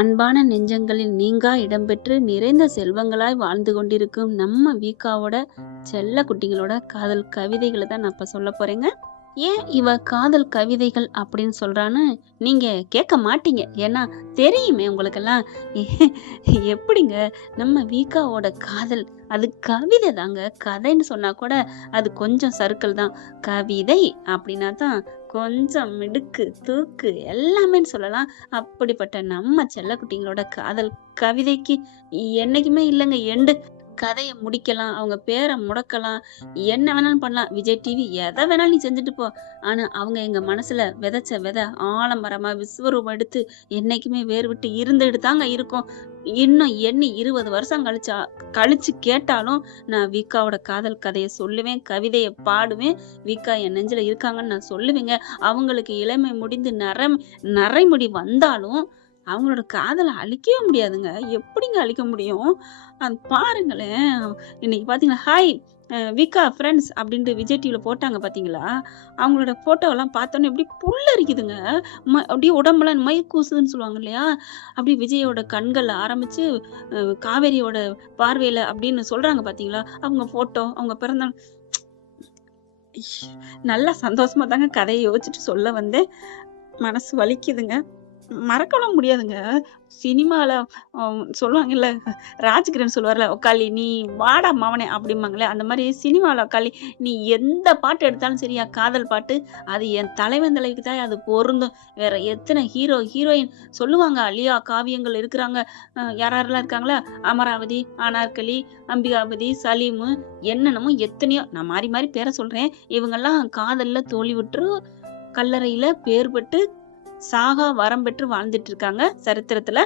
அன்பான நெஞ்சங்களில் நீங்கா இடம்பெற்று நிறைந்த செல்வங்களாய் வாழ்ந்து கொண்டிருக்கும் நம்ம வீக்காவோட செல்ல குட்டிகளோட காதல் கவிதைகளை தான் நான் இப்ப சொல்ல போறேங்க. ஏன் இவ காதல் கவிதைகள் அப்படின்னு சொல்றான்னு நீங்க கேட்க மாட்டீங்க. ஏன்னா தெரியுமே உங்களுக்கெல்லாம். எப்படிங்க நம்ம வீக்காவோட காதல் அது கவிதை தாங்க. கதைன்னு சொன்னா கூட அது கொஞ்சம் சறுக்கல் தான். கவிதை அப்படின்னா தான் கொஞ்சம் மிடுக்கு தூக்கு எல்லாமேன்னு சொல்லலாம். அப்படிப்பட்ட நம்ம செல்லக்குட்டிங்களோட காதல் கவிதைக்கு என்னைக்குமே இல்லைங்க எண்டு. கதைய முடிக்கலாம், அவங்க பேர முடக்கலாம், என்ன வேணாலும் பண்ணலாம். விஜய் டிவி எத வேணாலும் நீ செஞ்சுட்டு போ. ஆனா, அவங்க எங்க மனசுல விதைச்ச விதை ஆலமரமா விஸ்வரூபம் எடுத்து என்னைக்குமே வேர் விட்டு இருந்துட்டு தாங்க இருக்கும். இன்னும் எண்ணி 20 வருஷம் கழிச்சு கேட்டாலும் நான் வீக்காவோட காதல் கதைய சொல்லுவேன், கவிதைய பாடுவேன். வீக்கா என் நெஞ்சுல இருக்காங்கன்னு நான் சொல்லுவேங்க. அவங்களுக்கு இளமை முடிந்து நரைமுடி வந்தாலும் அவங்களோட காதல அழிக்கவே முடியாதுங்க. எப்படிங்க அழிக்க முடியும்? பாருங்களேன். இன்னைக்கு பார்த்தீங்கன்னா, ஹாய் விகா ஃப்ரெண்ட்ஸ் அப்படின்ட்டு விஜய் டிவில போட்டாங்க பார்த்தீங்களா? அவங்களோட ஃபோட்டோவெல்லாம் பார்த்தோன்னே அப்படியே புல்லரிக்குதுங்க. அப்படியே உடம்பெல்லாம் மய் கூசுதுன்னு சொல்லுவாங்க இல்லையா? அப்படியே விஜயோட கண்கள்ல ஆரம்பிச்சு காவேரியோட பார்வையில அப்படின்னு சொல்றாங்க பார்த்தீங்களா? அவங்க ஃபோட்டோ, அவங்க பிறந்தநாள் நல்லா சந்தோஷமா தாங்க கதைய யோசிச்சுட்டு சொல்ல வந்தேன். மனசு வலிக்குதுங்க. மறக்கலாம் முடியாதுங்க. சினிமால சொல்லுவாங்கல்ல, ராஜ்கிரண் சொல்லுவார்ல, "உக்காளி நீ வாடா மவனே" அப்படிம்பாங்களே, அந்த மாரி சினிமால உக்காளி நீ எந்த பாட்டு எடுத்தாலும் சரியா, காதல் பாட்டு, அது என் தலைவன் தலைவிக்கு தான் அது பொருந்தும். வேற எத்தனை ஹீரோ, ஹீரோயின் சொல்லுவாங்க, அலியா காவியங்கள் இருக்கிறாங்க. யாரெல்லாம் இருக்காங்களா, அமராவதி, அனார்கலி, அம்பிகாபதி, சலீமு, என்னென்னமோ எத்தனையோ, நான் மாறி மாறி பேர சொல்றேன். இவங்கெல்லாம் காதல்ல தோல்வியுற்று கல்லறையில பேர் பெற்று சாகா வரம் பெற்று வாழ்ந்துட்டு இருக்காங்க சரித்திரத்துல.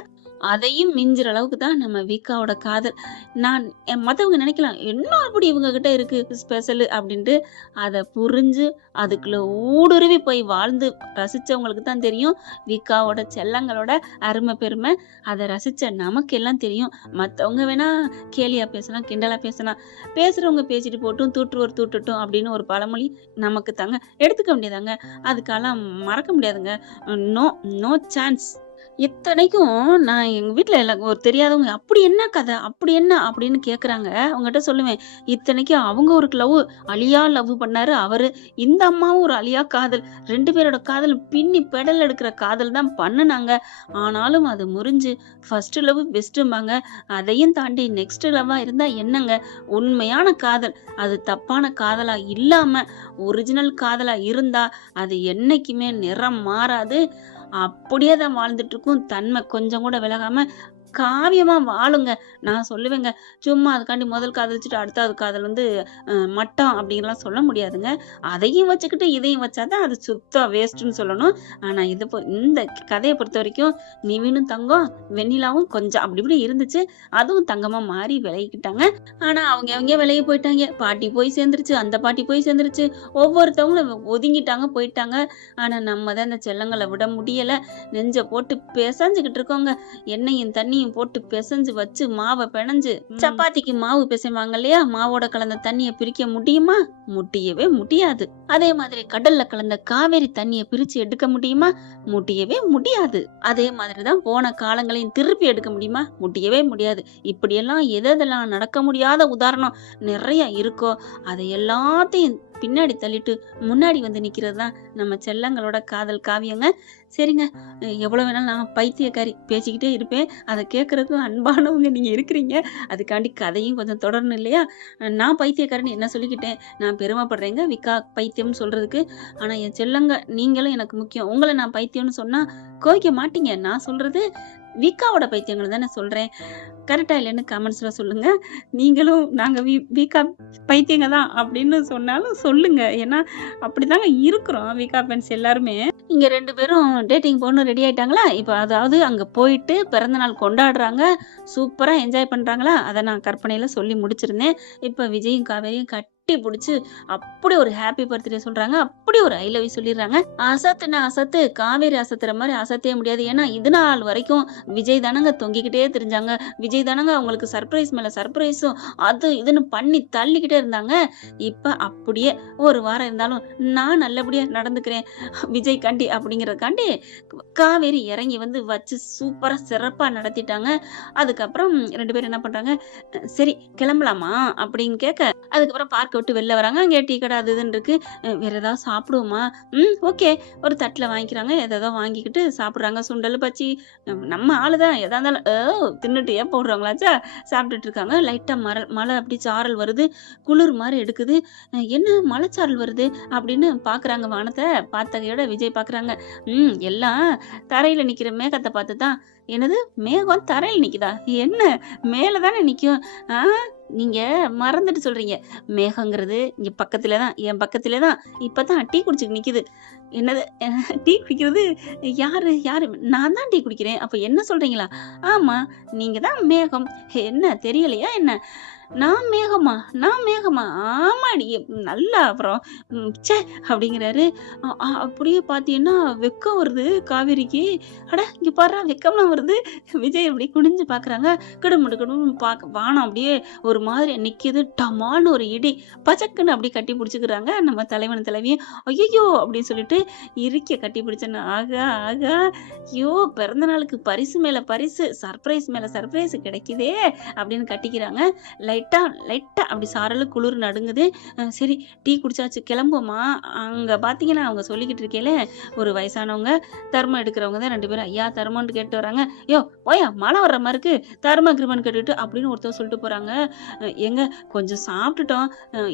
அதையும் மிஞ்சுற அளவுக்கு தான் நம்ம வீக்காவோட காதல். நான் மத்தவங்க நினைக்கலாம், என்ன அப்படி இவங்க கிட்ட இருக்கு ஸ்பெஷல் அப்படின்ட்டு. அதை புரிஞ்சு அதுக்குள்ள ஊடுருவி போய் வாழ்ந்து ரசிச்சவங்களுக்கு தான் தெரியும் வீக்காவோட செல்லங்களோட அருமை பெருமை. அதை ரசிச்ச நமக்கு எல்லாம் தெரியும். மத்தவங்க வேணா கேலியா பேசலாம், கிண்டலா பேசலாம். பேசுறவங்க பேசிட்டு போட்டும், தூற்றுவோர் தூட்டட்டும் அப்படின்னு ஒரு பழமொழி நமக்கு தாங்க. எடுத்துக்க முடியாதாங்க, அதுக்கெல்லாம் மறக்க முடியாதுங்க. No no chance. இத்தனைக்கும் நான் எங்க வீட்ல ஒரு தெரியாதவங்க அப்படி என்ன கதை அப்படி என்ன அப்படின்னு கேக்குறாங்க. அவங்ககிட்ட சொல்லுவேன், இத்தனைக்கும் அவங்க ஒரு அழியா லவ் பண்ணாரு அவரு. இந்த அம்மாவும் ஒரு அழியா காதல். 2 பேரோட காதல் பின்னி பெடல் எடுக்கிற காதல் தான் பண்ணுனாங்க. ஆனாலும் அது முறிஞ்சு ஃபர்ஸ்ட் லவ் பெஸ்ட்டும்பாங்க. அதையும் தாண்டி நெக்ஸ்ட் லவ்வா இருந்தா என்னங்க? உண்மையான காதல் அது தப்பான காதலா இல்லாம ஒரிஜினல் காதலா இருந்தா அது என்னைக்குமே நிறம் மாறாது. அப்படியே தான் வாழ்ந்துட்டு இருக்கும். தன்மை கொஞ்சம் கூட விலகாம காவியமா வாழுங்க. நான் சொல்லுவேங்க, சும்மா அதுக்காண்டி முதல் காதலிச்சுட்டு அடுத்தாவது காதல் மட்டம் அப்படின்லாம் சொல்ல முடியாதுங்க. அதையும் வச்சுக்கிட்டு இதையும் வச்சாதான் அது சுத்த வேஸ்ட்ன்னு சொல்லணும். ஆனா இந்த கதையை பொறுத்த வரைக்கும் நிவினும் தங்கம், வெண்ணிலாவும் கொஞ்சம் அப்படி இப்படி இருந்துச்சு. அதுவும் தங்கமா மாறி விலகிக்கிட்டாங்க. ஆனா அவங்க விலகி போயிட்டாங்க. பாட்டி போய் சேர்ந்துருச்சு, அந்த பாட்டி போய் சேர்ந்துருச்சு. ஒவ்வொருத்தவங்களும் ஒதுங்கிட்டாங்க, போயிட்டாங்க. ஆனா நம்ம தான் இந்த செல்லங்களை விட முடியல. நெஞ்ச போட்டு பிசைஞ்சுக்கிட்டு இருக்கோங்க. எண்ணெயும் தண்ணியும் போட்டு பிசைஞ்சு வச்சு மாவை பிணைஞ்சு சப்பாத்திக்கு மாவு பிசைவாங்க இல்லையா? மாவோட கலந்த தண்ணியை பிரிக்க முடியுமா? முடியவே முடியாது. அதே மாதிரி கடல்ல கலந்த காவேரி தண்ணியை பிரிச்சு எடுக்க முடியுமா? முடியவே முடியாது. அதே மாதிரிதான் போன காலங்களையும் திருப்பி எடுக்க முடியுமா? முடியவே முடியாது. இப்படியெல்லாம் எதெல்லாம் நடக்க முடியாத உதாரணம் நிறைய இருக்கோ அதை எல்லாத்தையும் பின்னாடி தள்ளிட்டு முன்னாடி வந்து நிக்கிறது தான் நம்ம செல்லங்களோட காதல் காவியங்க. சரிங்க, எவ்வளவு வேணாலும் நான் பைத்தியக்காரி பேசிக்கிட்டே இருப்பேன். அதை கேட்கறதுக்கும் அன்பானவங்க நீங்க இருக்கிறீங்க. அதுக்காண்டி கதையும் கொஞ்சம் தொடரணும் இல்லையா? நான் பைத்தியக்காரன்னு என்ன சொல்லிக்கிட்டேன், நான் பெருமைப்படுறேங்க விக்கா பைத்தியம்னு சொல்றதுக்கு. ஆனா என் செல்லங்க நீங்களும் எனக்கு முக்கியம். உங்களை நான் பைத்தியம்னு சொன்னா கோவிக்க மாட்டீங்க. நான் சொல்றது விக்காவோட பைத்தியங்கள் தானே சொல்றேன். கரெக்டா இல்லைன்னு கமெண்ட்ஸ்ல சொல்லுங்க. நீங்களும் நாங்க வீக்கா பைத்தியங்க தான் அப்படின்னு சொன்னாலும் சொல்லுங்க. ஏன்னா அப்படிதாங்க இருக்கிறோம் வீக்கா ஃப்ரெண்ட்ஸ் எல்லாருமே. இங்க 2 பேரும் டேட்டிங் போகணும் ரெடி ஆயிட்டாங்களா? இப்ப அதாவது அங்க போயிட்டு பிறந்த நாள் கொண்டாடுறாங்க. சூப்பரா என்ஜாய் பண்றாங்களா? அதை நான் கற்பனையில சொல்லி முடிச்சிருந்தேன். இப்ப விஜயும் காவேரியும் கட்டி பிடிச்சு அப்படி ஒரு ஹாப்பி பர்த்டே சொல்றாங்க. அப்படி ஒரு ஐ லவ் யூ சொல்லிடுறாங்க. அசத்துனா அசத்து, காவேரி அசத்துற மாதிரி அசத்தவே முடியாது. ஏன்னா இது நாள் வரைக்கும் விஜய் தானங்க தொங்கிக்கிட்டே திரிஞ்சாங்க. விஜய் தானங்க அவங்களுக்கு சர்ப்ரைஸ் மேல சர்ப்ரைஸும் அது இதுன்னு பண்ணி தள்ளிக்கிட்டே இருந்தாங்க. இப்ப அப்படியே ஒரு வாரம் இருந்தாலும் நான் நல்லபடியா நடந்துக்கிறேன் விஜய் காண்டி அப்படிங்கறதுக்காண்டி காவேரி இறங்கி வந்து வச்சு சூப்பரா சிறப்பா நடத்திட்டாங்க. அதுக்கப்புறம் 2 பேரும் என்ன பண்றாங்க, சரி கிளம்பலாமா அப்படின்னு கேட்க, அதுக்கப்புறம் பார்க்க விட்டு வெளில வராங்க. அங்கே டீ கடை அது இதுன்னு இருக்கு. வேற ஏதாவது சாப்பிடுவோமா? ஓகே. ஒரு தட்டுல வாங்கிக்கிறாங்க. ஏதேதோ வாங்கிக்கிட்டு சாப்பிடுறாங்க. சுண்டல், பச்சி நம்ம ஆளுதான் எதா இருந்தாலும் தின்னுட்டு ஏன் போடுறாங்களாச்சா சாப்பிட்டுட்டு இருக்காங்க. லைட்டா மழை அப்படி சாரல் வருது. குளிர் மாதிரி எடுக்குது. என்ன மலைச்சாரல் வருது அப்படின்னு பாக்குறாங்க வானத்தை. பார்த்தகையோட விஜய் பாக்குறாங்க. எல்லாம் தரையில நிக்கிற மேகத்தை பார்த்து தான். என்னது மேகம் தரையில நிக்குதா? என்ன மேல தானே நிக்கும்? ஆ நீங்க மறந்துட்டு சொல்றீங்க. மேகங்கிறது இங்க பக்கத்துல தான், என் பக்கத்துல தான். இப்பதான் டீ குடிச்சுட்டு நிக்குது. என்னது டீ குடிக்கிறது? யாரு யாரு? நான் தான் டீ குடிக்கிறேன். அப்ப என்ன சொல்றீங்களா? ஆமா, நீங்க தான் மேகம். என்ன தெரியலையா என்ன? நான் மேகமா? நான் மேகமா? ஆமாடி. நல்லா அப்புறம் ச்சே அப்படிங்கிறாரு. அப்படியே பார்த்தீங்கன்னா வெக்கம் வருது காவேரிக்கு. அட இங்க பாருடா வெக்கம்லாம் வருது. விஜய் அப்படி குனிஞ்சு பார்க்குறாங்க. கிடுமுடு கிடுமுன்னு வானம் அப்படியே ஒரு மாதிரி நிக்குது. டமால்னு ஒரு இடி. பச்சக்குன்னு அப்படி கட்டி பிடிச்சுக்கிறாங்க நம்ம தலைவன் தலைவியும். ஐயையோ அப்படின்னு சொல்லிட்டு இறுக்கிய கட்டி பிடிச்சேன்னு ஆகா ஆகா ஐயோ பிறந்த நாளுக்கு பரிசு மேல பரிசு, சர்ப்ரைஸ் மேல சர்ப்ரைஸ் கிடைக்குதே அப்படின்னு கட்டிக்கிறாங்க. லைட்டா லைட்டா அப்படி சாரல் குளிர் நடுங்குது. சரி டீ குடிச்சாச்சு கிளம்புவோமா? அங்க பாத்தீங்கன்னா அவங்க சொல்லிக்கிட்டு இருக்கேல ஒரு வயசானவங்க தர்மம் எடுக்கிறவங்க தான் 2 பேரும் ஐயா தர்மம்னு கேட்டு வராங்க. யோ ஓயா மழை வர்ற மாதிரி இருக்கு, தர்ம கிருமன் கேட்டுட்டு அப்படின்னு ஒருத்தர் சொல்லிட்டு போறாங்க. எங்க கொஞ்சம் சாப்பிட்டுட்டோம்,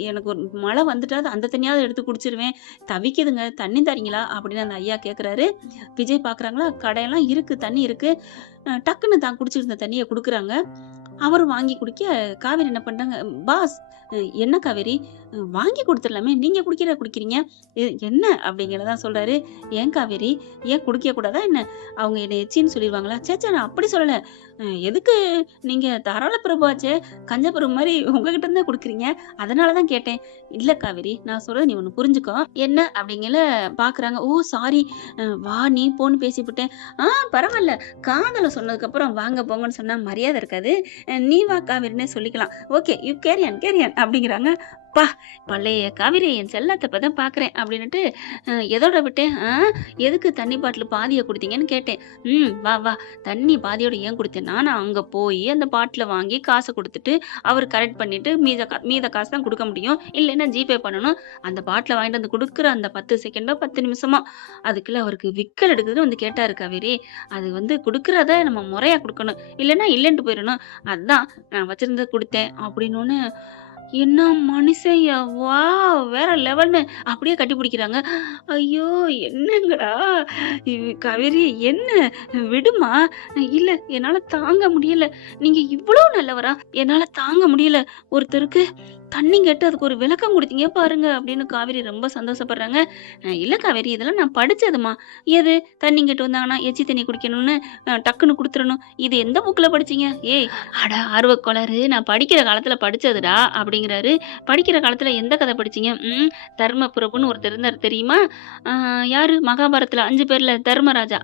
எனக்கு ஒரு மழை வந்துட்டாது அந்த தண்ணியாவது எடுத்து குடிச்சிருவேன், தவிக்குதுங்க, தண்ணி தரீங்களா அப்படின்னு அந்த ஐயா கேக்குறாரு. விஜய் பாக்குறாங்களா, கடையெல்லாம் இருக்கு, தண்ணி இருக்கு. டக்குன்னு தான் குடிச்சிட்டு இருந்த தண்ணியை குடுக்குறாங்க. அவரும் வாங்கி குடிக்க காவேரி என்ன பண்றாங்க, பாஸ் என்ன காவேரி வாங்கி கொடுத்துடலாமே, நீங்க குடிக்கிறீங்க என்ன அப்படிங்கிறதான் சொல்றாரு. ஏன் காவேரி ஏன் குடிக்க கூடாதா என்ன? அவங்க என்னை எச்சின்னு சொல்லிடுவாங்களா? சேச்சா நான் அப்படி சொல்லல. எதுக்கு நீங்க தாராள பிரபுவாச்சே, கஞ்ச பிரபு மாதிரி உங்ககிட்ட இருந்தா குடுக்குறீங்க, அதனாலதான் கேட்டேன். இல்ல காவேரி நான் சொல்றது நீ ஒண்ணு புரிஞ்சுக்கோ. என்ன அப்படிங்கல பாக்குறாங்க. ஓ சாரி, வா நீ போன்னு பேசிவிட்டேன். பரவாயில்ல, காதல சொன்னதுக்கு அப்புறம் வாங்க போங்கன்னு சொன்னா மரியாதை இருக்காது. நீ வா காவேரினே சொல்லிக்கலாம். ஓகே யூ கேரியன் அப்படிங்கிறாங்க. பா பழைய காவேரி என் செல்லத்தை இப்பதான் பாக்குறேன் அப்படின்னுட்டு எதோட விட்டேன், எதுக்கு தண்ணி பாட்டில் பாதியை கொடுத்தீங்கன்னு கேட்டேன். வா வா தண்ணி பாதியோட ஏன் கொடுத்தேன், நான் அங்க போய் அந்த பாட்டில வாங்கி காசை கொடுத்துட்டு அவர் கரெக்ட் பண்ணிட்டு மீத காசு தான் கொடுக்க முடியும், இல்லைன்னா ஜிபே பண்ணணும். அந்த பாட்டில வாங்கிட்டு வந்து கொடுக்குற அந்த 10 செகண்டோ 10 நிமிஷமோ அதுக்குள்ள அவருக்கு விக்கல் எடுக்குதுன்னு வந்து கேட்டாரு காவேரி. அது வந்து கொடுக்கறத நம்ம முறையா கொடுக்கணும், இல்லைன்னா இல்லைன்ட்டு போயிடணும். அதுதான் நான் வச்சிருந்தது கொடுத்தேன் அப்படின்னு. என்ன மனுஷன்யா, வாவ் வேற லெவல்னு அப்படியே கட்டி பிடிக்கிறாங்க. ஐயோ என்னங்கடா காவேரி, என்ன விடுமா? இல்ல என்னால தாங்க முடியல, நீங்க இவ்வளவு நல்லவரா, என்னால தாங்க முடியல. ஒருத்தருக்கு தண்ணி கேட்டு அதுக்கு ஒரு விளக்கம் கொடுத்தீங்க பாருங்க அப்படின்னு காவேரி ரொம்ப சந்தோஷப்படுறாங்க. இல்ல காவேரி இதெல்லாம் நான் படிச்சதுமா. எது தண்ணி கேட்டு வந்தாங்கன்னா எச்சி தண்ணி குடிக்கணும்னு டக்குன்னு கொடுத்துடணும், இது எந்த புக்ல படிச்சீங்க? ஏய் அட ஆர்வக்கோளாறு, நான் படிக்கிற காலத்துல படிச்சதுடா அப்படிங்கிறாரு. படிக்கிற காலத்துல எந்த கதை படிச்சீங்க? தர்மபுரப்புன்னு ஒருத்தர் இருந்தார் தெரியுமா? யாரு மகாபாரதத்துல 5 பேர்ல தர்மராஜா.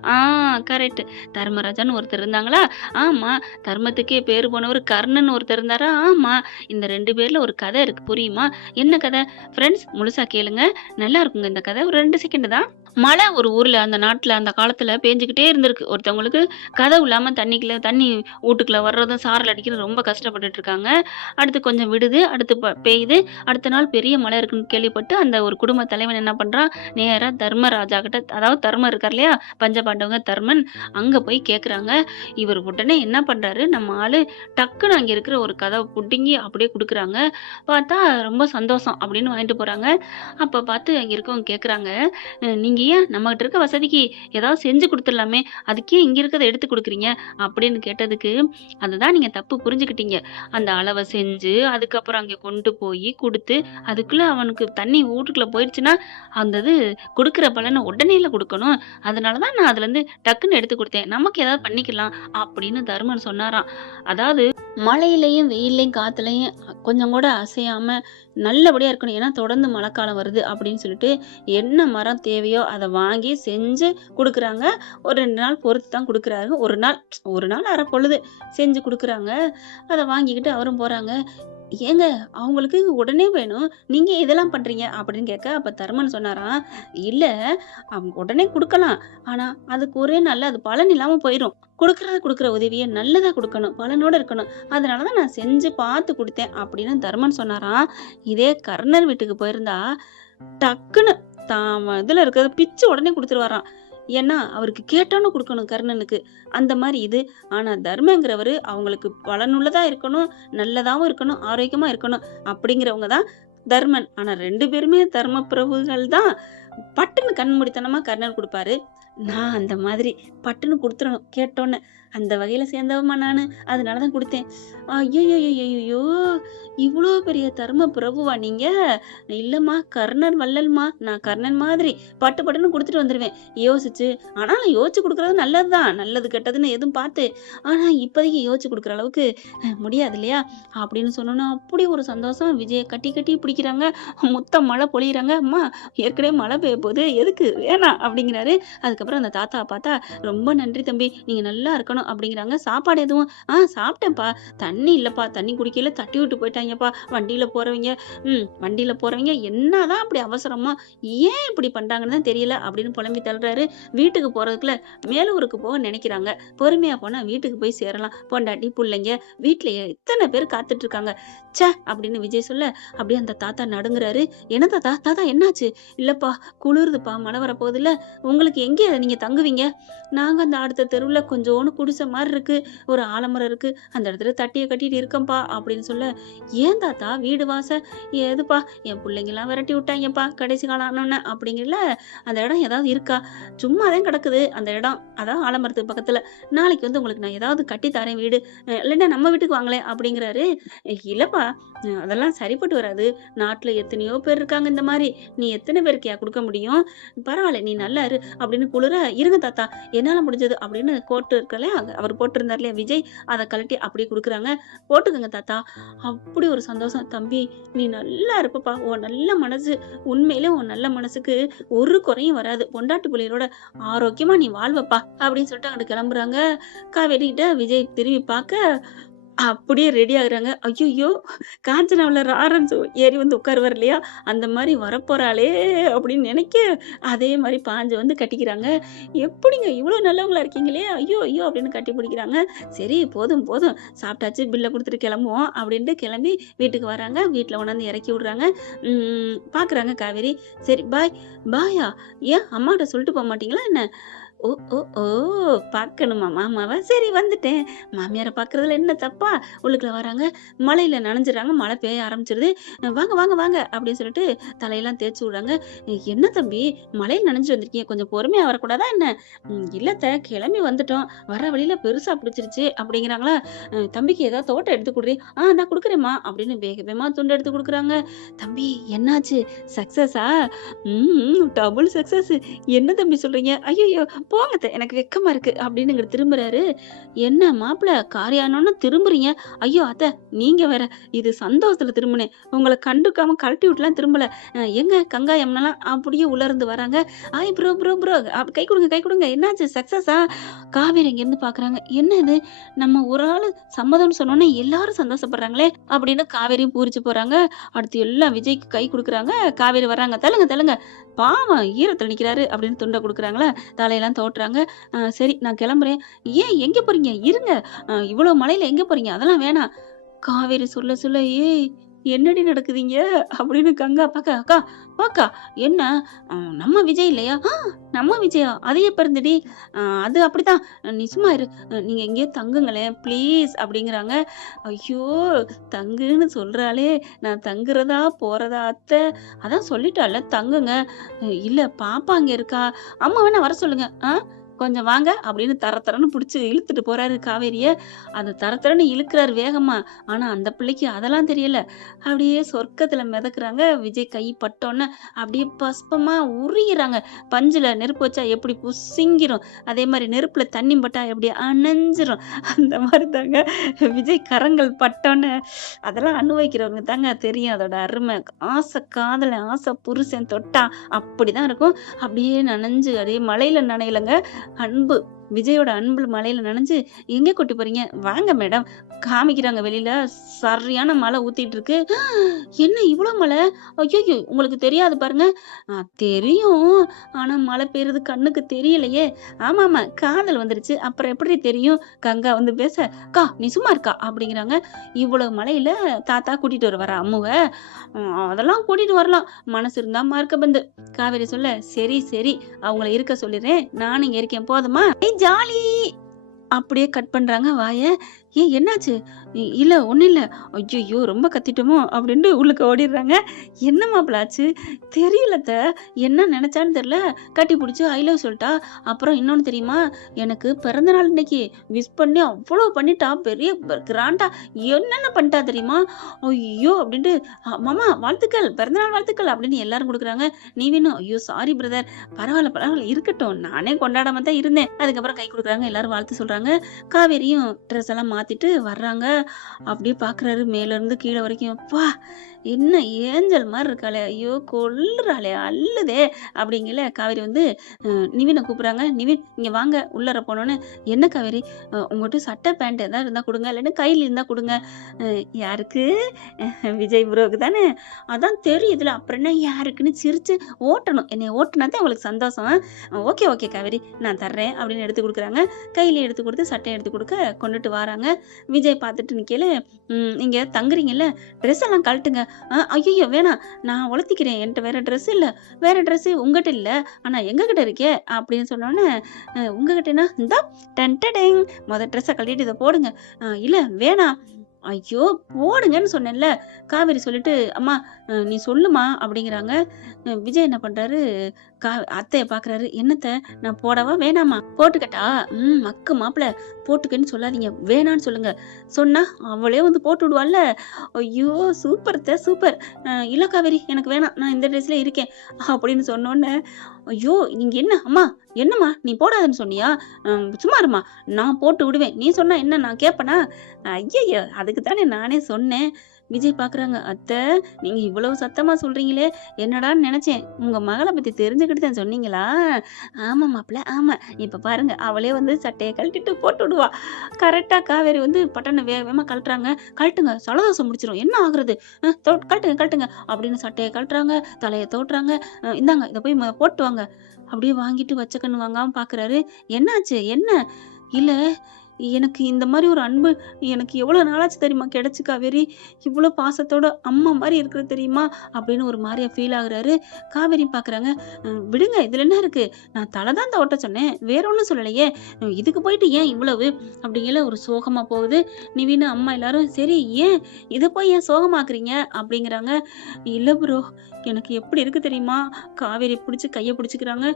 கரெக்ட், தர்மராஜான்னு ஒருத்தர் இருந்தாங்களா? ஆமா. தர்மத்துக்கே பேரு போனவர் கர்ணன் ஒருத்தர் இருந்தாரா? ஆமா. இந்த 2 பேர்ல ஒரு கதை இருக்கு புரியுமா? என்ன கதை? ஃப்ரெண்ட்ஸ் முழுசா கேளுங்க, நல்லா இருக்குங்க இந்த கதை. ஒரு 2 செகண்ட் தான். மழை ஒரு ஊர்ல அந்த நாட்டுல அந்த காலத்துல பேஞ்சுக்கிட்டே இருந்திருக்கு. ஒருத்தவங்களுக்கு கதவு இல்லாம தண்ணி வீட்டுக்குள்ள வர்றதும் சாரல் அடிக்கிறது ரொம்ப கஷ்டப்பட்டுட்டு இருக்காங்க. அடுத்து கொஞ்சம் விடுது, அடுத்து பெய்யுது. அடுத்த நாள் பெரிய மழை இருக்குன்னு கேள்விப்பட்டு அந்த ஒரு குடும்ப தலைவன் என்ன பண்றான், நேரா தர்மராஜா கிட்ட, அதாவது தர்மர் இருக்கார் இல்லையா பஞ்சபாண்டவங்க தர்மன், அங்க போய் கேக்குறாங்க. இவர் உடனே என்ன பண்றாரு, நம்ம ஆளு டக்குன்னு அங்க இருக்கிற ஒரு கதவை புடுங்கி அப்படியே கொடுக்குறாங்க. பார்த்தா ரொம்ப சந்தோஷம் அப்படின்னு வாங்கிட்டு போறாங்க. அப்ப பார்த்து அங்க இருக்கவங்க கேக்குறாங்க, நீங்க ஏன் நம்மகிட்ட இருக்க வசதிக்கு ஏதாவது செஞ்சு கொடுத்துடலாமே, அதுக்கே இங்க இருக்கிறத எடுத்து கொடுக்குறீங்க அப்படின்னு கேட்டதுக்கு, அதுதான் நீங்க தப்பு புரிஞ்சுக்கிட்டீங்க. அந்த அளவை செஞ்சு அதுக்கப்புறம் அங்க கொண்டு போய் கொடுத்து அதுக்குள்ள அவனுக்கு தண்ணி வீட்டுக்குள்ள போயிடுச்சுன்னா அந்த இது கொடுக்குற பலனை உடனேல கொடுக்கணும், அதனாலதான் நான் அதுல இருந்து டக்குன்னு எடுத்து கொடுத்தேன், நமக்கு ஏதாவது பண்ணிக்கலாம் அப்படின்னு தர்மன் சொன்னாராம். அதாவது மழையிலயும், வெயில்லயும், காத்துலயும் கொஞ்சம் கூட அசையாம நல்லபடியா இருக்கணும். ஏன்னா தொடர்ந்து மழைக்காலம் வருது அப்படின்னு சொல்லிட்டு, என்ன மரம் தேவையோ அத வாங்கி செஞ்சு குடுக்குறாங்க. ஒரு 2 நாள் பொறுத்து தான் குடுக்குறாரு. 1 நாள் 1/2 பொழுது செஞ்சு குடுக்குறாங்க. அத வாங்கிக்கிட்டு அவரும் போறாங்க. ஏங்க அவங்களுக்கு உடனே வேணும். நீங்க ஏன் இதெல்லாம் பண்றீங்க? அப்படின்னு கேட்க, அப்ப தருமன் சொன்னாராம், இல்ல உடனே குடுக்கலாம். ஆனா அதுக்கு ஒரே நாள்ல அது பலன் இல்லாம போயிரும். குடுக்குற உதவிய நல்லதா குடுக்கணும். பலனோட இருக்கணும். அதனால தான் நான் செஞ்சு பார்த்து குடுத்தேன் அப்படின்னு தருமன் சொன்னாராம். இதே கர்ணர் வீட்டுக்கு போயிருந்தா, டக்குன்னு இதுல இருக்கிறத பிச்சு உடனே குடுத்துருவாராம். ஏன்னா, அவருக்கு கேட்டோனே குடுக்கணும் கர்ணனுக்கு. அந்த மாரி இது. ஆனா தர்மங்கிறவரு அவங்களுக்கு பலனுள்ளதா இருக்கணும், நல்லதாவும் இருக்கணும், ஆரோக்கியமா இருக்கணும் அப்படிங்கிறவங்க தான் தர்மன். ஆனா 2 பேருமே தர்ம பிரபுகள் தான். பட்டுன்னு கண்மூடித்தனமா கர்ணன் குடுப்பாரு. நான் அந்த மாதிரி பட்டுன்னு குடுத்துறணும் கேட்டோனே. அந்த வகையில சேர்ந்தவமா நானு. அதனால தான் குடுத்தேன். ஐய்யய்யய்யய்யோ! இவ்ளோ பெரிய தர்ம பிரபுவா நீங்க? இல்லம்மா கர்ணன் வள்ளல்மா. நான் கர்ணன் மாதிரி பட்டு பட்டுன்னு குடுத்துட்டு வந்துருவேன். யோசிச்சு. ஆனாலும் யோசிச்சு குடுக்குறது நல்லது தான். நல்லது கெட்டதுன்னு எதுவும் பார்த்து. ஆனா இப்போதைக்கு யோசிச்சு குடுக்குற அளவுக்கு முடியாது இல்லையா? அப்படின்னு சொன்னோனே அப்படி ஒரு சந்தோஷம். விஜய கட்டி கட்டி பிடிக்கிறாங்க. முத்தம் மழை பொழியிறாங்க. அம்மா ஏற்கனவே மழை பெய்ய போகுது. எதுக்கு? வேணாம் அப்படிங்கிறாரு. அதுக்கப்புறம் அந்த தாத்தாவ பார்த்தா, ரொம்ப நன்றி தம்பி. நீங்க நல்லா இருக்கணும் அப்படிங்கிறாங்க. சாப்பாடு எதுவும்? சாப்பிட்டேன்ப்பா. தண்ணி இல்லப்பா. தண்ணி குடிக்கையில தட்டி விட்டு போயிட்டாங்கப்பா. வண்டியில போறவங்க என்னதான் அப்படி அவசரமா ஏன் இப்படி பண்றாங்கன்னு தான் தெரியல அப்படின்னு புலம்பி தள்ளுறாரு. வீட்டுக்கு போறதுக்குள்ள மேலூருக்கு போக நினைக்கிறாங்க. பொறுமையா போனா வீட்டுக்கு போய் சேரலாம். பொண்டாட்டி, புள்ளைங்க வீட்ல எத்தனை பேர் காத்துட்டு இருக்காங்க. ச்சே அப்படின்னு விஜய் சொல்ல, அப்படியே அந்த தாத்தா நடுங்குறாரு. என்ன தாத்தா? தாத்தா என்னாச்சு? இல்லப்பா குளிருதுப்பா. மழை வரப்போகுதுல்ல. உங்களுக்கு எங்க நீங்க தங்குவீங்க? நாங்க அந்த அடுத்த தெருவுல கொஞ்சோண்டு குடிசை மாரி இருக்கு. ஒரு ஆலமரம் இருக்கு. அந்த இடத்துல தட்டிய கட்டிட்டு இருக்கேன்ப்பா அப்படின்னு சொல்ல, ஏன் தாத்தா வீடு வாசல் எதுப்பா? என் புள்ளைங்கலாம் விரட்டி விட்டாய்ங்கப்பா கடைசி காலம் ஆனோனே அப்படிங்கல. அந்த இடம் ஏதாவது இருக்கா? சும்மா தான் கிடக்குது அந்த இடம். அதான் ஆலமரத்துக்கு பக்கத்துல. நாளைக்கு வந்து உங்களுக்கு நான் ஏதாவது கட்டி தரேன் வீடு. இல்லைன்னா நம்ம வீட்டுக்கு வாங்களேன் அப்படிங்கிறாரு. இல்லப்பா அதெல்லாம் சரிப்பட்டு வராது. நாட்டுல எத்தனையோ பேர் இருக்காங்க இந்த மாரி. நீ எத்தனை பேருக்குயா குடுக்க முடியும்? பரவால்ல நீ நல்லா இரு அப்படின்னு குளிர, இருங்க தாத்தா என்னால முடிஞ்சது அப்படின்னு கோட்டு இருக்கல அவர் போட்டிருந்தார் இல்லையா விஜய், அதை கழட்டி அப்படியே குடுக்குறாங்க. போட்டுக்கங்க தாத்தா. அப்படி ஒரு சந்தோஷம். தம்பி நீ நல்லா இருப்பப்பா. உன் நல்ல மனசு உண்மையிலே உன் நல்ல மனசுக்கு ஒரு குறையும் வராது. பொண்டாட்டி புள்ளையரோட ஆரோக்கியமா நீ வாழ்வப்பா அப்படின்னு சொல்லிட்டு அங்கிட்டு கிளம்புறாங்க. காவேரி கிட்ட விஜய் திரும்பி பார்க்க அப்படியே ரெடி ஆகுறாங்க. ஐய்யய்யோ! காஞ்சனாவுல ராரன்ஸ் ஏறி வந்து உட்காருவார் இல்லையா? அந்த மாரி வரப்போறாளே அப்படின்னு நினைக்க, அதே மாரி பாஞ்சு வந்து கட்டிக்கிறாங்க. எப்படிங்க இவ்ளோ நல்லவங்களா இருக்கீங்களே! ஐயோ! ஐயோ! அப்படின்னு கட்டி பிடிக்கிறாங்க. சரி போதும் போதும் சாப்பிட்டாச்சு பில்ல குடுத்துட்டு கிளம்புவோம் அப்படின்ட்டு கிளம்பி வீட்டுக்கு வராங்க. வீட்ல கொண்டாந்து இறக்கி விடுறாங்க. பார்க்குறாங்க காவேரி. சரி பாய். பாயா? ஏன் அம்மாட்ட சொல்லிட்டு போ மாட்டீங்களா என்ன? ஓ! ஓ! ஓ! பார்க்கணுமா மாமாவ? சரி வந்துட்டேன். மாமியார பார்க்குறதுல என்ன தப்பா? உள்ளுக்குள்ள வராங்க. மழையில நனைஞ்சுறாங்க. மழை பெய்ய ஆரம்பிச்சுருது. வாங்க, வாங்க, வாங்க அப்படின்னு சொல்லிட்டு தலையெல்லாம் தேய்ச்சு விடுறாங்க. என்ன தம்பி மழையில நனைஞ்சு வந்திருக்கீங்க. கொஞ்சம் பொறுமையா வரக்கூடாதா என்ன? இல்ல கிளம்பி வந்துட்டோம். வர வழியில பெருசா பிடிச்சிருச்சு அப்படிங்கிறாங்களா. தம்பிக்கு ஏதாவது தோட்டம் எடுத்து குடுறி. நான் குடுக்குறேன்ம்மா அப்படின்னு வேக வேகமா துண்டு எடுத்து குடுக்குறாங்க. தம்பி என்னாச்சு? சக்சஸா? Double success. என்ன தம்பி சொல்றீங்க? ஐயய்யோ! போங்க எனக்கு வெட்கமா இருக்கு அப்படின்னு இங்கிட்டு திரும்புறாரு. என்ன மாப்பிள காரியானோன்னு திரும்புறீங்க? ஐயோ அத்தை நீங்க வேற. இது சந்தோஷத்துல திரும்பினேன். உங்களை கண்டுக்காம கழட்டி விட்டுலாம் திரும்பல. எங்க கங்காயம்னலாம் அப்படியே உள்ள இருந்து வராங்க. ப்ரோ ப்ரோ ப்ரோ கை கொடுங்க கை கொடுங்க. என்னாச்சு சக்சஸா? காவேரி இங்க இருந்து பாக்குறாங்க. என்ன இது நம்ம ஒரு ஆளு சம்மதம்னு சொன்னோன்னே எல்லாரும் சந்தோஷப்படுறாங்களே அப்படின்னு காவேரியும் பூரிச்சு போறாங்க. அடுத்து எல்லாம் விஜய்க்கு கை கொடுக்குறாங்க. காவேரி வர்றாங்க. தள்ளுங்க தள்ளுங்க. பாவம் ஈரத்துல நிக்கிறாரு அப்படின்னு துண்டை கொடுக்குறாங்களா. தலையெல்லாம் தோட்டுறாங்க. சரி நான் கிளம்புறேன். ஏன் எங்க போறீங்க? இருங்க. இவ்வளோ மழையில எங்க போறீங்க? அதெல்லாம் வேணாம். காவேரி சொல்ல சொல்ல, ஏய் என்னடி நடக்குதுங்க? அப்படின்னு கங்கா பாக்க, அக்கா வாக்கா என்ன நம்ம விஜய் இல்லையா? நம்ம விஜயா? அது எப்ப இருந்துடி? அது அப்படித்தான். நீ சும்மா இரு. நீங்க எங்கேயோ தங்குங்களேன் ப்ளீஸ் அப்படிங்கிறாங்க. ஐயோ தங்குன்னு சொல்றாளே. நான் தங்குறதா போறதா அத்தை? அதான் சொல்லிட்டால தங்குங்க. இல்ல பாப்பா அங்க இருக்கா. அம்மா வேணா வர சொல்லுங்க. கொஞ்சம் வாங்க அப்படின்னு தரன்னு பிடிச்சி இழுத்துட்டு போறாரு காவேரிய. அது தரன்னு இழுக்கிறாரு வேகமா. ஆனா அந்த பிள்ளைக்கு அதெல்லாம் தெரியல. அப்படியே சொர்க்கத்துல மிதக்குறாங்க. விஜய் கை பட்டோன்னே அப்படியே பஸ்பமா உருகிறாங்க. பஞ்சுல நெருப்பு வச்சா எப்படி புசிங்கிரும், அதே மாதிரி நெருப்புல தண்ணி பட்டா எப்படி அணைஞ்சிரும். அந்த மாதிரி தாங்க விஜய் கரங்கள் பட்டோன்னே அதெல்லாம் அனுபவிக்கிறவங்க தாங்க தெரியும் அதோட அருமை. ஆசை காதல ஆசை புருஷன் தொட்டா அப்படிதான் இருக்கும். அப்படியே நனைஞ்சு அப்படியே மழையில நனையலங்க, அன்பு விஜயோட அன்பு மழையில நனைஞ்சு, எங்க கூட்டி போறீங்க, வாங்க மேடம் காமிக்கிறாங்க. வெளியில சரியான மழை ஊத்திட்டு இருக்கு. என்ன இவ்வளவு மழை, ஐயோ உங்களுக்கு தெரியாது பாருங்க. தெரியும், ஆனா மழை பெய்யுறது கண்ணுக்கு தெரியலையே. ஆமா ஆமா காதல் வந்துருச்சு, அப்புறம் எப்படி தெரியும். கங்கா வந்து பேச, அக்கா நீ சும்மா இருக்கா அப்படிங்கிறாங்க. இவ்வளவு மழையில தாத்தா கூட்டிட்டு வர அம்முவ, அதெல்லாம் கூட்டிட்டு வரலாம், மனசு இருந்தா மார்க்க பந்து. காவேரி சொல்ல, சரி சரி அவங்கள இருக்க சொல்லிடுறேன், நானும் இங்க இருக்கேன் போதுமா, ஜாலி. அப்படியே கட் பண்றாங்க வாய. என்னாச்சு, இல்ல ஒண்ணும் இல்ல. ஐயோ ரொம்ப கத்திட்டோமோ அப்படின்ட்டு உள்ளுக்கு ஓடிடுறாங்க. என்ன மாப்பிள ஆச்சு தெரியல என்ன நினைச்சான்னு தெரியல, கட்டி பிடிச்சி ஐ லவ் சொல்லிட்டா. அப்புறம் இன்னொன்னு தெரியுமா, எனக்கு பிறந்த நாள் இன்னைக்கு விஷ் பண்ணி அவ்வளவு பண்ணிட்டா, பெரிய கிராண்டா என்னென்ன பண்ணிட்டா தெரியுமா. ஐயோ அப்படின்ட்டு, மாமா வாழ்த்துக்கள் பிறந்தநாள் வாழ்த்துக்கள் அப்படின்னு எல்லாரும் கொடுக்குறாங்க. நீ வேணும், ஐயோ சாரி பிரதர், பரவாயில்ல பரவாயில்ல இருக்கட்டும், நானே கொண்டாடாம தான் இருந்தேன். அதுக்கப்புறம் கை கொடுக்குறாங்க, எல்லாரும் வாழ்த்து சொல்றாங்க. காவேரியும் ட்ரெஸ் எல்லாம் மாத்திட்டு வர்றாங்க. அப்படியே பாக்குறாரு மேல இருந்து கீழே வரைக்கும். அப்பா என்ன ஏஞ்சல் மாதிரி இருக்காளே, ஐயோ கொல்லுறாளே அள்ளுதே அப்படிங்கல. காவேரி வந்து நிவினை கூப்பிடுறாங்க. நிவின் இங்க வாங்க. உள்ளர போனோன்னு, என்ன காவேரி, உங்ககிட்ட சட்டை பேண்ட் ஏதாவது இருந்தா கொடுங்க, இல்லைன்னா கையில இருந்தா கொடுங்க. யாருக்கு, விஜய் ப்ரோக்கு தானே, அதான் தெரியுதுல, அப்புறம் என்ன யாருக்குன்னு சிரிச்சு ஓட்டணும், என்னை ஓட்டுனாதான் அவங்களுக்கு சந்தோஷம். ஓகே ஓகே காவேரி நான் தர்றேன் அப்படின்னு எடுத்து கொடுக்குறாங்க. கையில எடுத்து கொடுத்து சட்டை எடுத்து கொடுக்க கொண்டுட்டு வராங்க. விஜய் பார்த்துட்டு நிக்கல, நீங்க தங்குறீங்கல்ல, ட்ரெஸ் எல்லாம் கழட்டுங்க. ஐயோ வேணாம், நான் உளத்திக்கிறேன், என்கிட்ட வேற ட்ரெஸ் இல்ல, வேற ட்ரெஸ் உங்ககிட்ட இல்ல, ஆனா எங்க கிட்ட இருக்கே அப்படின்னு சொன்னோன்னே, உங்ககிட்டனா இந்தா டென்டடெங், மொதல் ட்ரெஸ்ஸை கழட்டிட்டு இதை போடுங்க. இல்ல வேணாம், ஐயோ போடுங்கன்னு சொன்னேன்ல. காவேரி சொல்லிட்டு, அம்மா நீ சொல்லுமா அப்படிங்கிறாங்க. விஜய் என்ன பண்றாரு, அத்தைய பாக்குறாரு. என்னத்த நான் போடவா வேணாமா, போட்டுக்கட்டா, மக்கு மாப்பிள போட்டுக்கன்னு சொல்லாதீங்க, வேணான்னு சொல்லுங்க, சொன்னா அவளே வந்து போட்டு விடுவாள்ல. ஐயோ சூப்பர் சூப்பர், இல்ல காவேரி எனக்கு வேணாம், நான் இந்த ட்ரெஸ்ல இருக்கேன் அப்படின்னு சொன்னோன்னே, ஐயோ நீங்க என்ன அம்மா, என்னம்மா நீ போடாதுன்னு சொன்னியா, சும்மா இருமா, நான் போட்டு விடுவேன், நீ சொன்னா என்ன நான் கேட்பனா. ஐயய்யோ அதுக்கு தானே நானே சொன்னேன். விஜய் பாக்குறாங்க, அத்தை நீங்க இவ்வளவு சத்தமா சொல்றீங்களே, என்னடான்னு நினைச்சேன், உங்க மகளை பத்தி தெரிஞ்சுக்கிட்டு தான் சொன்னீங்களா. ஆமா மாப்பிள்ள ஆமா, இப்ப பாருங்க அவளே வந்து சட்டையை கழட்டிட்டு போட்டு விடுவா. கரெக்டா காவேரி வந்து பட்டனை வேகமா கழட்டுறாங்க. கழட்டுங்க சலதோஷம் முடிச்சிடும், என்ன ஆகுறது, கழட்டுங்க கழட்டுங்க அப்படின்னு சட்டையை கழட்டுறாங்க, தலையை தோட்டுறாங்க. இந்தாங்க இதை போய் போட்டு வாங்க. அப்படியே வாங்கிட்டு வச்ச கண்ணு வாங்காம பாக்குறாரு. என்னாச்சு என்ன, இல்ல எனக்கு இந்த மாதிரி ஒரு அன்பு எனக்கு எவ்வளவு நாளாச்சு தெரியுமா கிடைச்சு காவேரி, இவ்வளவு பாசத்தோட அம்மா மாதிரி இருக்கிறது தெரியுமா அப்படின்னு ஒரு மாதிரியா ஃபீல் ஆகுறாரு. காவேரி பாக்குறாங்க, விடுங்க இதுல என்ன இருக்கு, நான் தலைதான் ஓட்ட சொன்னேன், வேற ஒண்ணும் சொல்லலையே, இதுக்கு போயிட்டு ஏன் இவ்வளவு அப்படிங்கிற ஒரு சோகமா போகுது. நிவின் அம்மா எல்லாரும், சரி ஏன் இதை போய் ஏன் சோகமாக்குறீங்க அப்படிங்கிறாங்க. இல்ல ப்ரோ எனக்கு எப்படி இருக்கு தெரியுமா, காவேரி பிடிச்சு கையை பிடிச்சுக்கிறாங்க.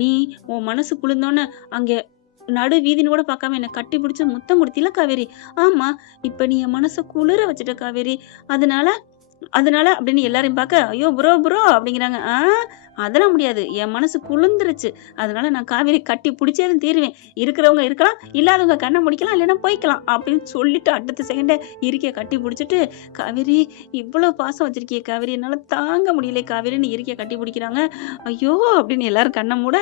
நீ உன் மனசு குளிர்ந்தோன்னு அங்க நடு வீதின்னு கூட பார்க்காம என்னை கட்டி பிடிச்சு முத்தம் கொடுத்தில காவேரி. ஆமா இப்ப நீ என் மனசை குளிர வச்சுட்ட காவேரி, அதனால அதனால அப்படின்னு எல்லாரையும் பார்க்க, ஐயோ ப்ரோ ப்ரோ அப்படிங்கிறாங்க. அதெல்லாம் முடியாது, என் மனசு குளிர்ந்துருச்சு, அதனால நான் காவேரி கட்டி பிடிச்சேதும் தீருவேன், இருக்கிறவங்க இருக்கலாம், இல்லாதவங்க கண்ணை முடிக்கலாம், இல்லைன்னா போய்க்கலாம் அப்படின்னு சொல்லிட்டு அடுத்த செகண்டே இருக்கைய கட்டி பிடிச்சிட்டு, காவேரி இவ்வளவு பாசம் வச்சிருக்கிய காவேரி, என்னால தாங்க முடியல காவேரின்னு இருக்கைய கட்டி பிடிக்கிறாங்க. ஐயோ அப்படின்னு எல்லாரும் கண்ணை மூட,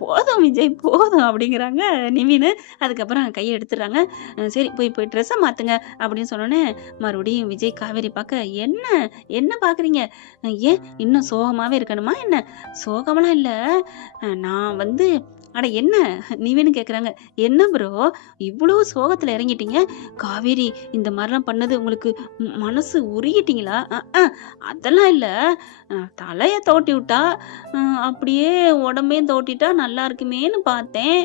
போதும் விஜய் போதும் அப்படிங்கிறாங்க நிவின். அதுக்கப்புறம் கையை எடுத்துடுறாங்க. சரி போய் போய் ட்ரெஸ்ஸை மாத்துங்க அப்படின்னு சொன்னோன்னே, மறுபடியும் விஜய் காவேரி பார்க்க, என்ன என்ன பாக்குறீங்க, ஏன் இன்னும் சோகமாவே இருக்கணுமா என்ன, சோகமெல்லாம் இல்ல, நான் வந்து அட என்ன நீவேன்னு கேக்குறாங்க. என்ன ப்ரோ இவ்வளவு சோகத்துல இறங்கிட்டீங்க, காவேரி இந்த மாதிரிலாம் பண்ணது உங்களுக்கு மனசு உருகிட்டீங்களா. அதெல்லாம் இல்ல, தலைய தோட்டி விட்டா அப்படியே உடம்பையும் தோட்டிட்டா நல்லா இருக்குமேன்னு பார்த்தேன்,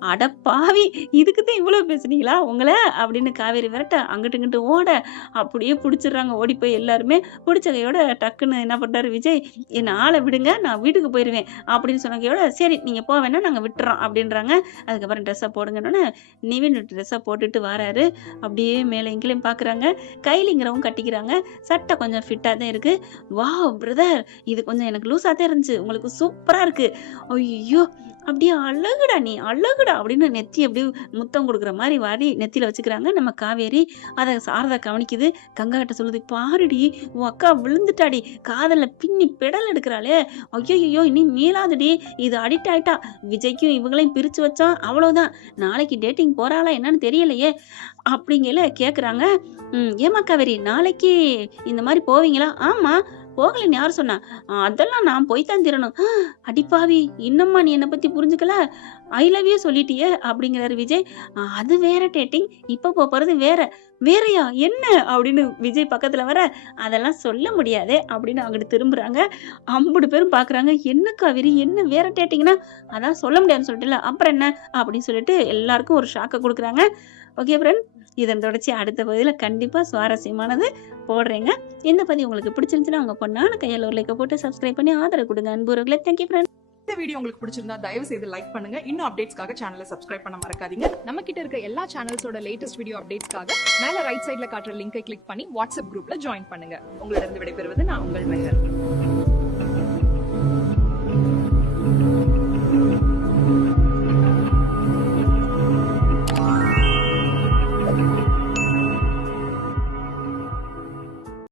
"அட பாவி! இதுக்கு தான் இவ்வளோ பேசுனீங்களா உங்கள?" அப்படின்னு காவேரி விரட்ட, அங்கிட்டு இங்கிட்டு ஓட, அப்படியே புடிச்சிடுறாங்க. ஓடி போய் எல்லாருமே புடிச்ச கையோட டக்குன்னு என்ன பண்றாரு விஜய், "என்ன ஆள விடுங்க, நான் வீட்டுக்கு போயிருவேன்." அப்படின்னு சொன்ன கையோட, "சரி நீங்க போ வேணா நாங்க விட்டுறோம்." அப்படின்றாங்க. அதுக்கப்புறம் ட்ரெஸ்ஸ போடுங்கன்னோனே, நிவின் ட்ரெஸ்ஸ போட்டுட்டு வாராரு. அப்படியே மேலேயும் கீழயும் பார்க்குறாங்க. கைலிங்கிறவும் கட்டிக்கிறாங்க. சட்டை கொஞ்சம் ஃபிட்டா தான் இருக்கு. "Wow brother! இது கொஞ்சம் எனக்கு லூஸா தான் இருந்துச்சு. உங்களுக்கு சூப்பரா இருக்கு. ஐயய்யோ! அப்படியே அழகுடா நீ, அழகுடா!" அப்படின்னு நெத்தி அப்படியே முத்தம் குடுக்குற மாரி வாரி நெத்தியில வச்சுக்கிறாங்க. நம்ம காவேரி அத சாரதா கவனிக்குது. கங்காகிட்ட சொல்லுது, "பாருடி உன் அக்கா விழுந்துட்டாடி. காதல்ல பின்னி பெடல் எடுக்குறாளே! ஐய்யய்யோ! இனி மீளாதுடி. இது அடிக்ட் ஆயிட்டா. விஜய்க்கும் இவங்களையும் பிரிச்சு வச்சோம் அவ்வளோதான். நாளைக்கு டேட்டிங் போறாளா என்னன்னு தெரியலையே!" அப்படிங்கையில கேட்குறாங்க. "ஏம்மா காவேரி நாளைக்கு இந்த மாரி போவீங்களா?" "ஆமா. போகலன்னு யார் சொன்னா?" அதெல்லாம் நான் போய் தான் தீரணும்." "அடிப்பாவி! இன்னுமா நீ என்ன பத்தி புரிஞ்சுக்கல? ஐ லவ் யூ சொல்லிட்டியே!" அப்படிங்கிறாரு விஜய். அது வேற டேட்டிங். இப்ப போறது வேற." "வேறயா? என்ன?" அப்படின்னு விஜய் பக்கத்துல வர, "அதெல்லாம் சொல்ல முடியாதே." அப்படின்னு அங்கிட்டு திரும்புறாங்க. அம்புட்டு பேரும் பார்க்குறாங்க. "என்ன காவேரி? என்ன வேற டேட்டிங்னா?" "அதான் சொல்ல முடியாதுன்னு சொல்லிட்டேன்ல. அப்புறம் என்ன?" அப்படின்னு சொல்லிட்டு எல்லாருக்கும் ஒரு ஷாக்க குடுக்குறாங்க. Okay friend. இதன் தொடர்ச்சி அடுத்த பகுதியில கண்டிப்பா சுவாரஸ்யமானது போடுறேங்க. இந்த பதிவு உங்களுக்கு பிடிச்சிருந்துச்சுன்னா, உங்க பொண்ணான கையால ஒரு லைக்க போட்டு சப்ஸ்கிரைப் பண்ணி ஆதரவு குடுங்க. அன்பு உறவுகளே. Thank you friend. இந்த வீடியோ உங்களுக்கு பிடிச்சிருந்தா தயவு செய்து லைக் பண்ணுங்க. இன்னும் அப்டேட்ஸ்க்காக சேனலை சப்ஸ்கிரைப் பண்ண மறக்காதீங்க. நம்ம கிட்ட இருக்க எல்லா சேனல்ஸோட லேட்டஸ்ட் வீடியோ அப்டேட்ஸ்க்காக மேல ரைட் சைடுல காட்டுற லிங்கை கிளிக் பண்ணி வாட்ஸ்அப் குரூப்ல ஜாயின் பண்ணுங்க. உங்களிடம் விடைபெறுவது நான் உங்கள் மெஹர்.